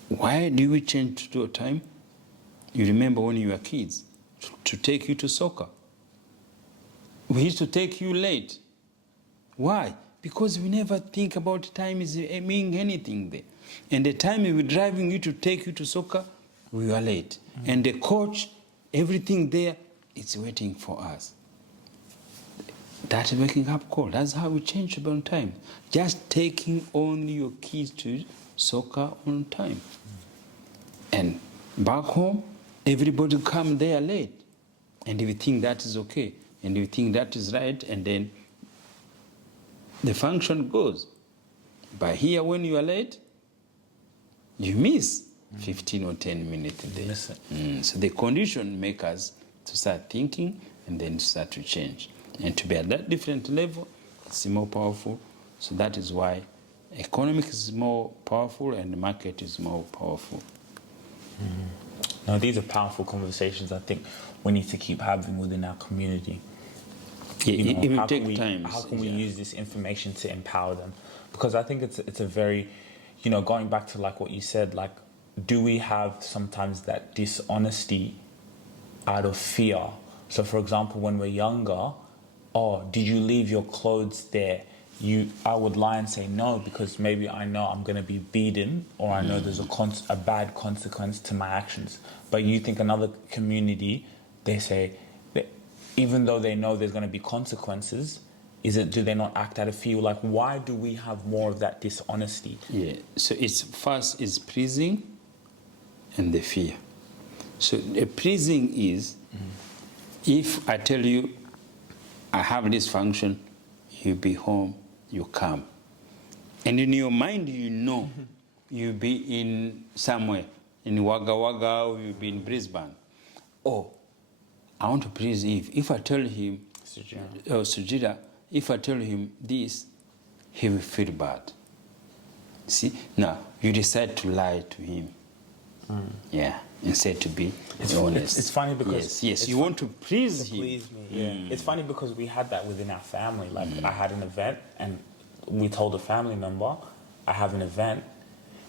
Why do we change to a time? You remember when you were kids, to take you to soccer. We used to take you late. Why? Because we never think about time is meaning anything there. And the time we were driving you to take you to soccer, we were late. Mm-hmm. And the coach, everything there, it's waiting for us. That's a waking up call. That's how we change about time. Just taking only your kids to soccer on time. And back home, everybody come there late. And we think that is okay. And we think that is right. And then the function goes. But here, when you are late, you miss 15 or 10 minutes there. So the condition makes us to start thinking and then start to change. And to be at that different level, it's more powerful. So that is why economics is more powerful and the market is more powerful. Now, these are powerful conversations I think we need to keep having within our community. Yeah, it will take time. How can we use this information to empower them? Because I think it's a very, going back to like what you said, like, do we have sometimes that dishonesty out of fear? So, for example, when we're younger, did you leave your clothes there? I would lie and say no, because maybe I know I'm going to be beaten, or I know there's a bad consequence to my actions. But you think another community, they say, that even though they know there's going to be consequences, do they not act out of fear? Like, why do we have more of that dishonesty? Yeah, so first is pleasing and the fear. So the pleasing is, if I tell you, I have this function, you be home, you come. And in your mind, you'll be in somewhere, in Wagga Wagga, or you'll be in Brisbane. I want to please Eve. If I tell him, Sugira, if I tell him this, he will feel bad. See? Now, you decide to lie to him. Yeah, instead to be honest. It's funny because... Yes, you want to please him. Please me, yeah. It's funny because we had that within our family. Like, I had an event and we told a family member, I have an event.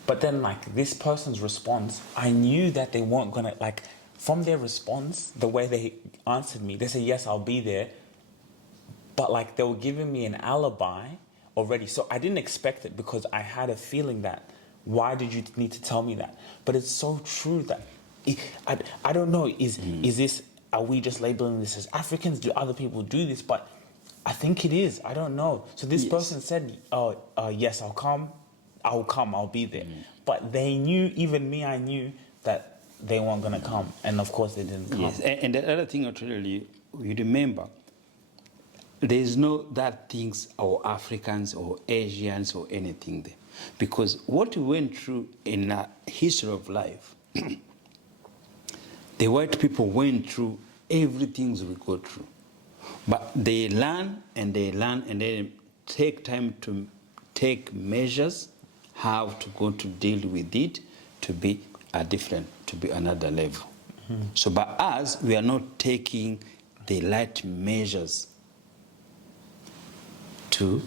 But then, like, this person's response, I knew that they weren't going to, like, from their response, the way they answered me, they said, yes, I'll be there. But, like, they were giving me an alibi already. So I didn't expect it because I had a feeling that, why did you need to tell me that? But it's so true that, I don't know, is this, are we just labeling this as Africans? Do other people do this? But I think it is. I don't know. So this person said, yes, I'll come, I'll be there. But they knew, even me, I knew that they weren't going to come. And of course they didn't come. Yes, and the other thing I'll tell you, you remember, there's no that things or Africans or Asians or anything there. Because what we went through in our history of life, the white people went through everything we go through. But they learn and they take time to take measures how to go to deal with it to be another level. So by us, we are not taking the right measures to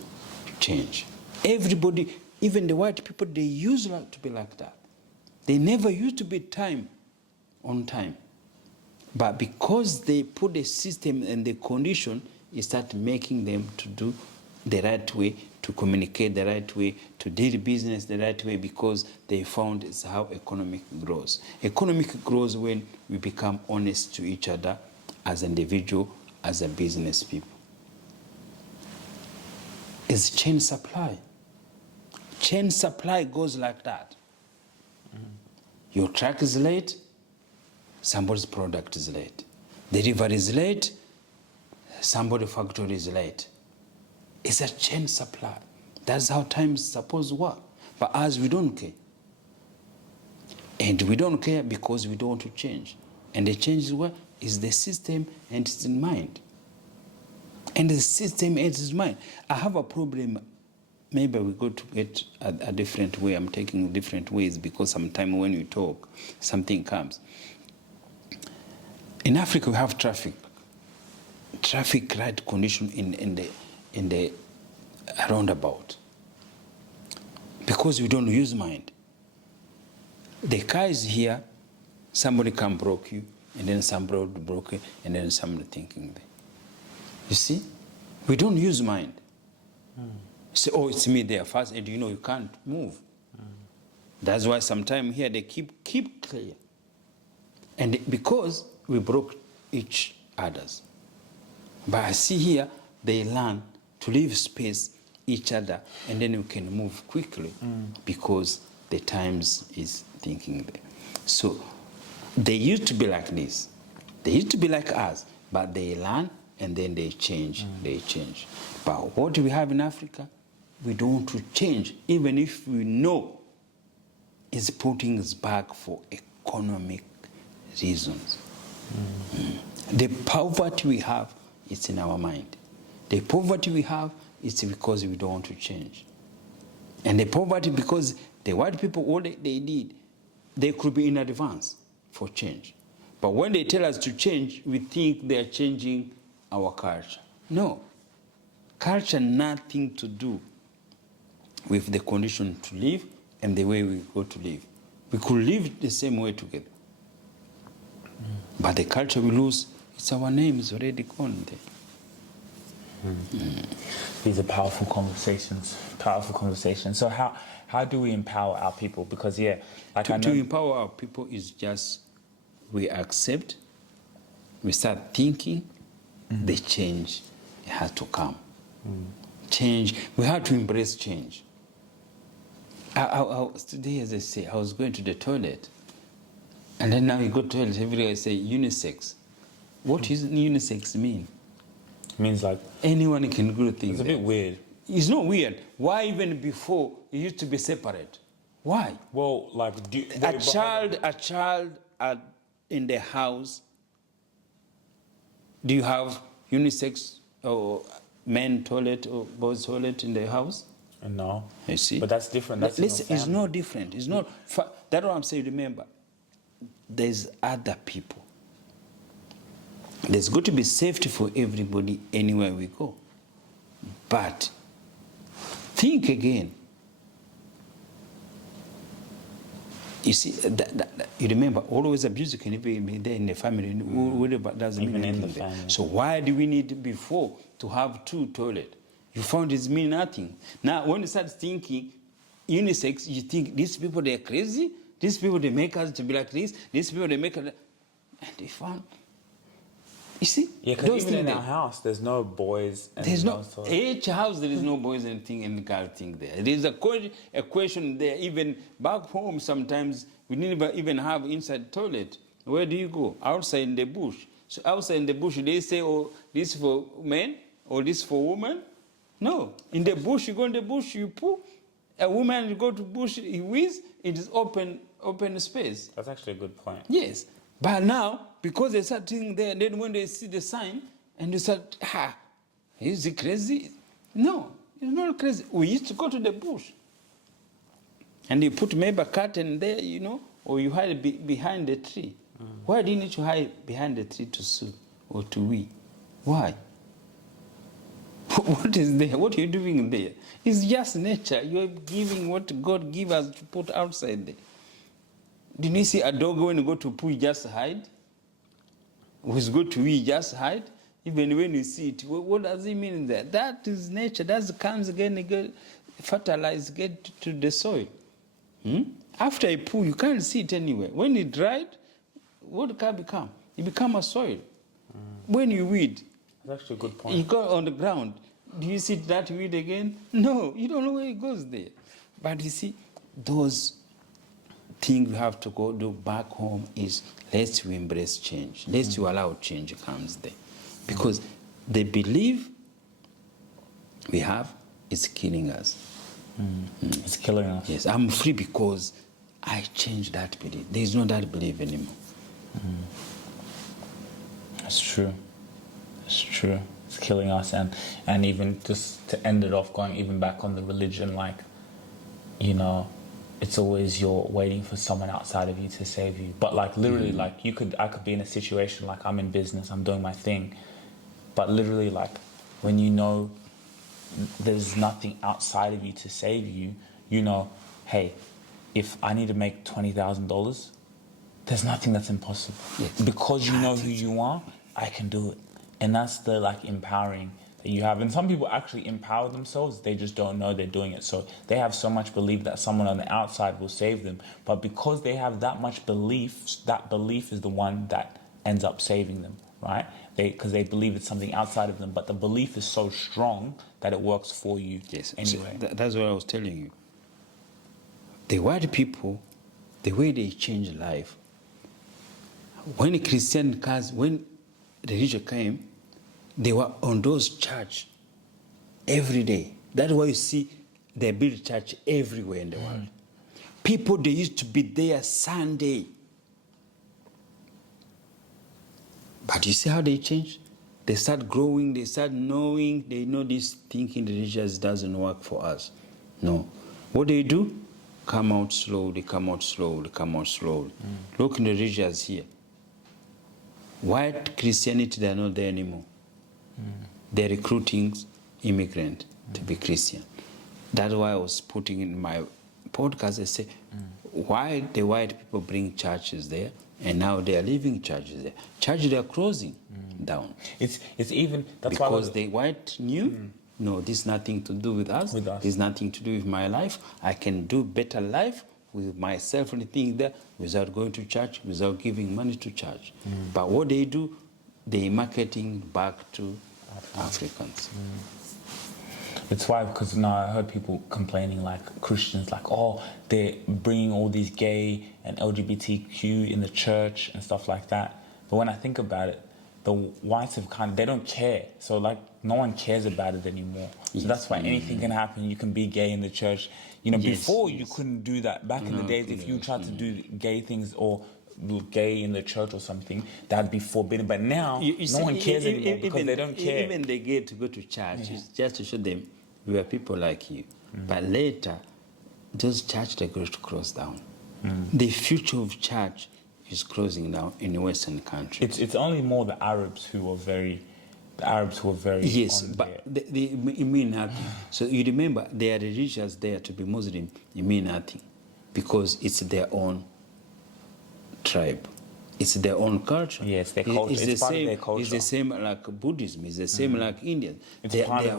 change. Everybody, even the white people, they used to be like that. They never used to be on time. But because they put the system and the condition, it started making them to do the right way, to communicate the right way, to deal business the right way, because they found it's how economic grows. Economic grows when we become honest to each other as an individual, as a business people. It's chain supply. Chain supply goes like that. Your truck is late, somebody's product is late. Delivery is late, somebody's factory is late. It's a chain supply. That's how time is supposed to work. But as we don't care. And we don't care because we don't want to change. And the change is what? Is the system and it's in mind. And the system and it's in mind. I have a problem. Maybe we go to get a different way. I'm taking different ways because sometimes when you talk, something comes. In Africa, we have traffic light condition in the roundabout, because we don't use mind. The car is here, somebody can broke you, and then somebody broke you, and then somebody thinking there. You see, we don't use mind. Say, oh, it's me there first, and you can't move. That's why sometimes here they keep clear. And because we broke each others. But I see here, they learn to leave space each other, and then we can move quickly because the times is thinking there. So they used to be like this. They used to be like us, but they learn and then they change. They change. But what we have in Africa, we don't want to change, even if we know it's putting us back for economic reasons. The poverty we have, it's in our mind. The poverty we have, it's because we don't want to change. And the poverty, because the white people, what they did, they could be in advance for change. But when they tell us to change, we think they are changing our culture. No. Culture, nothing to do with the condition to live and the way we go to live. We could live the same way together. But the culture we lose, it's our name is already gone there. These are powerful conversations. So how do we empower our people? Because to empower our people is just we accept, we start thinking, the change has to come. Change, we have to embrace change. Today, as I say, I was going to the toilet, and then now you go to the toilet, everywhere I say unisex. What does unisex mean? It means like anyone can do things. It's a bit weird. It's not weird. Why even before it used to be separate? Why? Well, like a child in the house. Do you have unisex or men toilet or boys toilet in the house? No. You see? But that's different. That's it's not different. It's not. That's what I'm saying. Remember, there's other people. There's got to be safety for everybody anywhere we go. But think again. You see, you remember, always abuse can be there in the family, whatever doesn't mean anything. So why do we need before to have two toilets? You found it mean nothing. Now, when you start thinking unisex, you think these people, they're crazy. These people, they make us to be like this. These people, they make us... And they found... You see? Yeah, because even in our house, there's no boys and there's no each house there is no boys and girl thing there. There is a question there. Even back home, sometimes we never even have inside toilet. Where do you go? Outside in the bush. So outside in the bush, they say, oh, this for men or this for women. No, in the bush, you go in the bush, you poo. A woman, you go to bush, he whiz. It is open space. That's actually a good point. Yes. But now, because they start thinking there, then when they see the sign, and they start, is he crazy? No, he's not crazy. We used to go to the bush. And you put maybe a curtain there, or you hide behind the tree. Why do you need to hide behind the tree to sue or to wee? Why? What is there? What are you doing there? It's just nature. You're giving what God gave us to put outside there. Did you see a dog when you go to poo, just hide? When you go to wee, just hide? Even when you see it, what does it mean there? That is nature. That comes again, fertilize, get to the soil. After a poo, you can't see it anywhere. When it dried, what can become? It become a soil. When you weed, that's actually a good point. You go on the ground. Do you see that weed again? No, you don't know where it goes there. But you see, those things we have to go do back home is let's embrace change. Let's allow change comes there. Because the belief we have is killing us. It's killing us. Yes, I'm free because I changed that belief. There is no that belief anymore. That's true. It's true. It's killing us. And even just to end it off, going even back on the religion, it's always you're waiting for someone outside of you to save you. But like literally, like I could be in a situation like I'm in business, I'm doing my thing, but literally like when you know there's nothing outside of you to save you, you know, hey, if I need to make $20,000, there's nothing that's impossible. Yes. Because you know who you are, I can do it. And that's the like empowering that you have. And some people actually empower themselves, they just don't know they're doing it. So they have so much belief that someone on the outside will save them. But because they have that much belief, that belief is the one that ends up saving them, right? Because they believe it's something outside of them, but the belief is so strong that it works for you anyway. So that's what I was telling you. The white people, the way they change life, when the Christian cars, when the religion came, they were on those church every day. That's why you see they build church everywhere in the world. People, they used to be there Sunday. But you see how they change? They start growing, they start knowing, they know this thinking religious doesn't work for us. No. What they do? Come out slowly, come out slowly, come out slowly. Look in the religious here. White Christianity, they're not there anymore. They're recruiting immigrants to be Christian. That's why I was putting in my podcast, I say, why the white people bring churches there, and now they are leaving churches there. Churches, they are closing down. It's even, that's because why the white knew, no, this is nothing to do with us. This is nothing to do with my life. I can do better life with myself and things there without going to church, without giving money to church. But what they do, they marketing back to Africans. It's why, because now I heard people complaining, like Christians, like, oh, they're bringing all these gay and LGBTQ in the church and stuff like that. But when I think about it, the whites have they don't care. So like, no one cares about it anymore. So that's why anything can happen. You can be gay in the church. You know, before you couldn't do that. Back in the days, if you tried to do gay things or gay in the church or something, that'd be forbidden. But now, no one cares anymore because they don't care. Even they get to go to church, it's just to show them we are people like you. But later, those churches, they're going to close down. The future of church is closing down in the Western countries. It's only more the Arabs who are very yes, but it mean nothing. So you remember, they are religious there to be Muslim. It mean nothing because it's their own tribe. It's their own culture. Yes, their culture. It's part of their culture. It's the same like Buddhism. It's the same like Indian. It's part of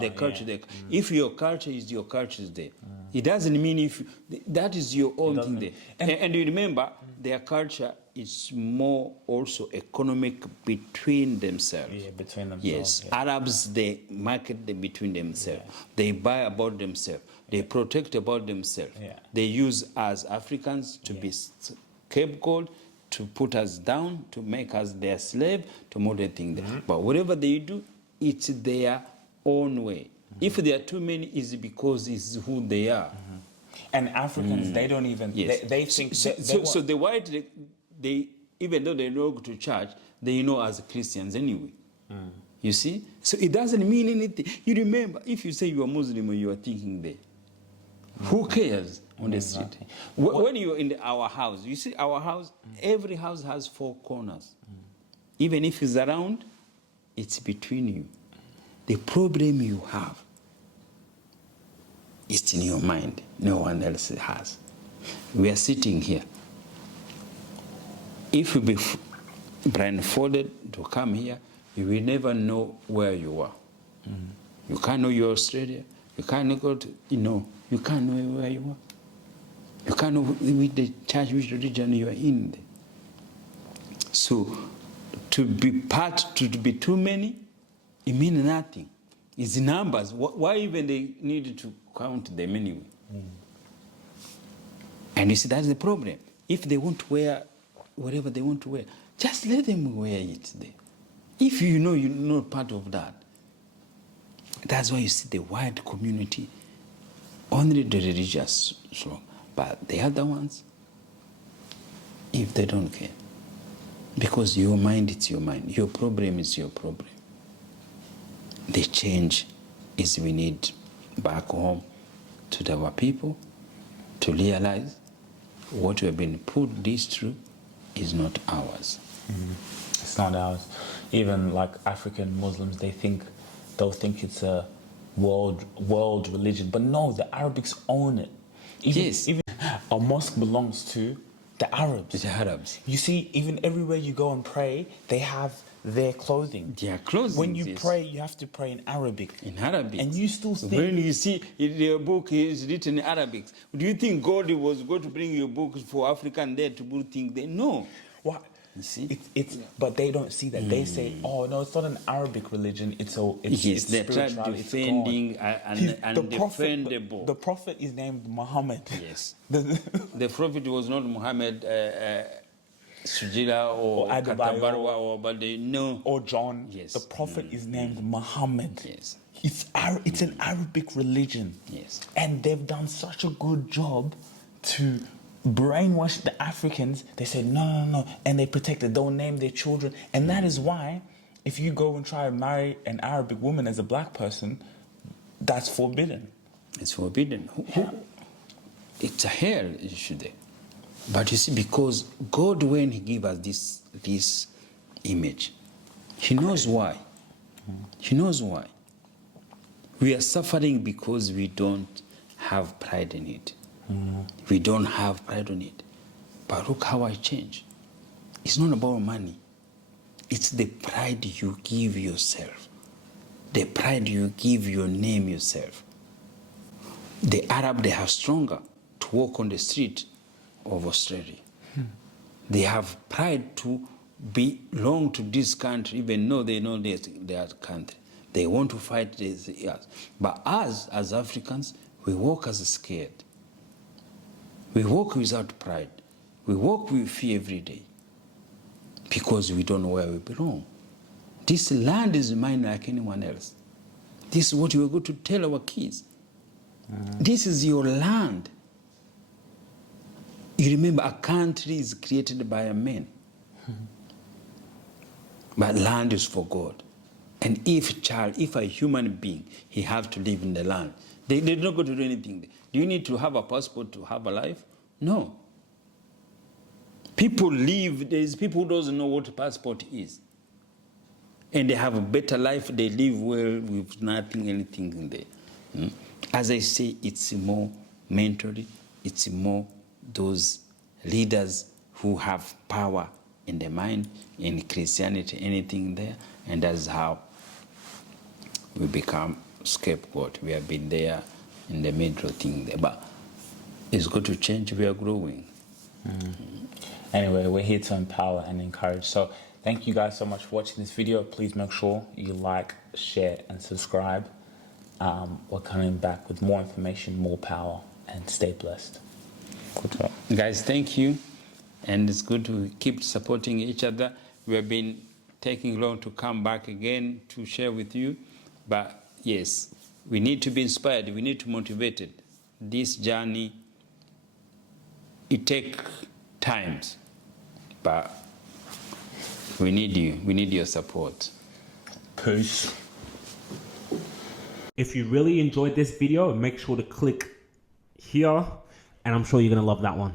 their culture. If your culture is your culture is there. It doesn't mean if that is your own thing there. And you remember, their culture is more also economic between themselves. Yeah, between themselves. Yes, Arabs, they market them between themselves. They buy about themselves. They protect about themselves. They use us Africans to be scapegoat, to put us down, to make us their slave, to modern things. But whatever they do, it's their own way. If there are too many, it's because it's who they are. And Africans, they don't even, they think... So the white, they even though they don't go to church, they know as Christians anyway. You see? So it doesn't mean anything. You remember, if you say you are Muslim or you are thinking there, who cares on the street? When you're in our house, you see our house, every house has 4 corners. Even if it's around, it's between you. The problem you have is in your mind. No one else has. We are sitting here. If you be blindfolded to come here, you will never know where you are. You can't know you're Australia. You can't go to, you can't know where you are. You can't know with the church, which religion you are in. So, to be too many, it means nothing. It's numbers. Why even they need to count them anyway? And you see, that's the problem. If they want to wear whatever they want to wear, just let them wear it there. If you know you're not part of that. That's why you see the white community, only the religious strong. But the other ones, if they don't care. Because your mind, it's your mind. Your problem is your problem. The change is we need back home to our people to realize what we have been put this through is not ours. It's not ours. Even like African Muslims, they'll think it's a world religion, but no, the Arabics own it. Even our mosque belongs to the Arabs. The Arabs. You see, even everywhere you go and pray, they have their clothing. Their clothing. When you pray, you have to pray in Arabic. In Arabic. And you still think... When you see the book is written in Arabic, do you think God was going to bring your books for African there to good thing there? No. What? You see? But they don't see that. They say, oh, no, it's not an Arabic religion. It's they're defending and defendable. The prophet is named Muhammad. Yes. The prophet was not Muhammad, Sugira or Katabarwa or John. Yes. The prophet is named Muhammad. Yes. It's an Arabic religion. Yes. And they've done such a good job to brainwash the Africans. They say no, and they protect it. Don't name their children, and that is why, if you go and try to marry an Arabic woman as a black person, that's forbidden. It's forbidden. It's a hell issue there. But you see, because God, when He gave us this image, He knows why. He knows why. We are suffering because we don't have pride in it. We don't have pride on it. But look how I change. It's not about money. It's the pride you give yourself. The pride you give your name yourself. The Arab, they are stronger to walk on the street of Australia. They have pride to belong to this country, even though they know their country. They want to fight this. Yes. But us, as Africans, we walk as scared. We walk without pride. We walk with fear every day because we don't know where we belong. This land is mine like anyone else. This is what we're going to tell our kids. This is your land. You remember, a country is created by a man. But land is for God. And if a human being, he have to live in the land, they're not going to do anything there. Do you need to have a passport to have a life? No. People live, there's people who don't know what a passport is. And they have a better life, they live well with nothing, anything in there. As I say, it's more mentally, it's more those leaders who have power in the mind, in Christianity, anything there, and that's how we become scapegoat. We have been there in the middle thing there, but it's going to change. We are growing. Anyway, we're here to empower and encourage. So thank you guys so much for watching this video. Please make sure you like, share, and subscribe. We're coming back with more information, more power, and stay blessed. Good talk. Guys, thank you. And it's good to keep supporting each other. We have been taking long to come back again to share with you. But yes, we need to be inspired. We need to be motivated. This journey, it takes times, but we need you. We need your support. Peace. If you really enjoyed this video, make sure to click here, and I'm sure you're going to love that one.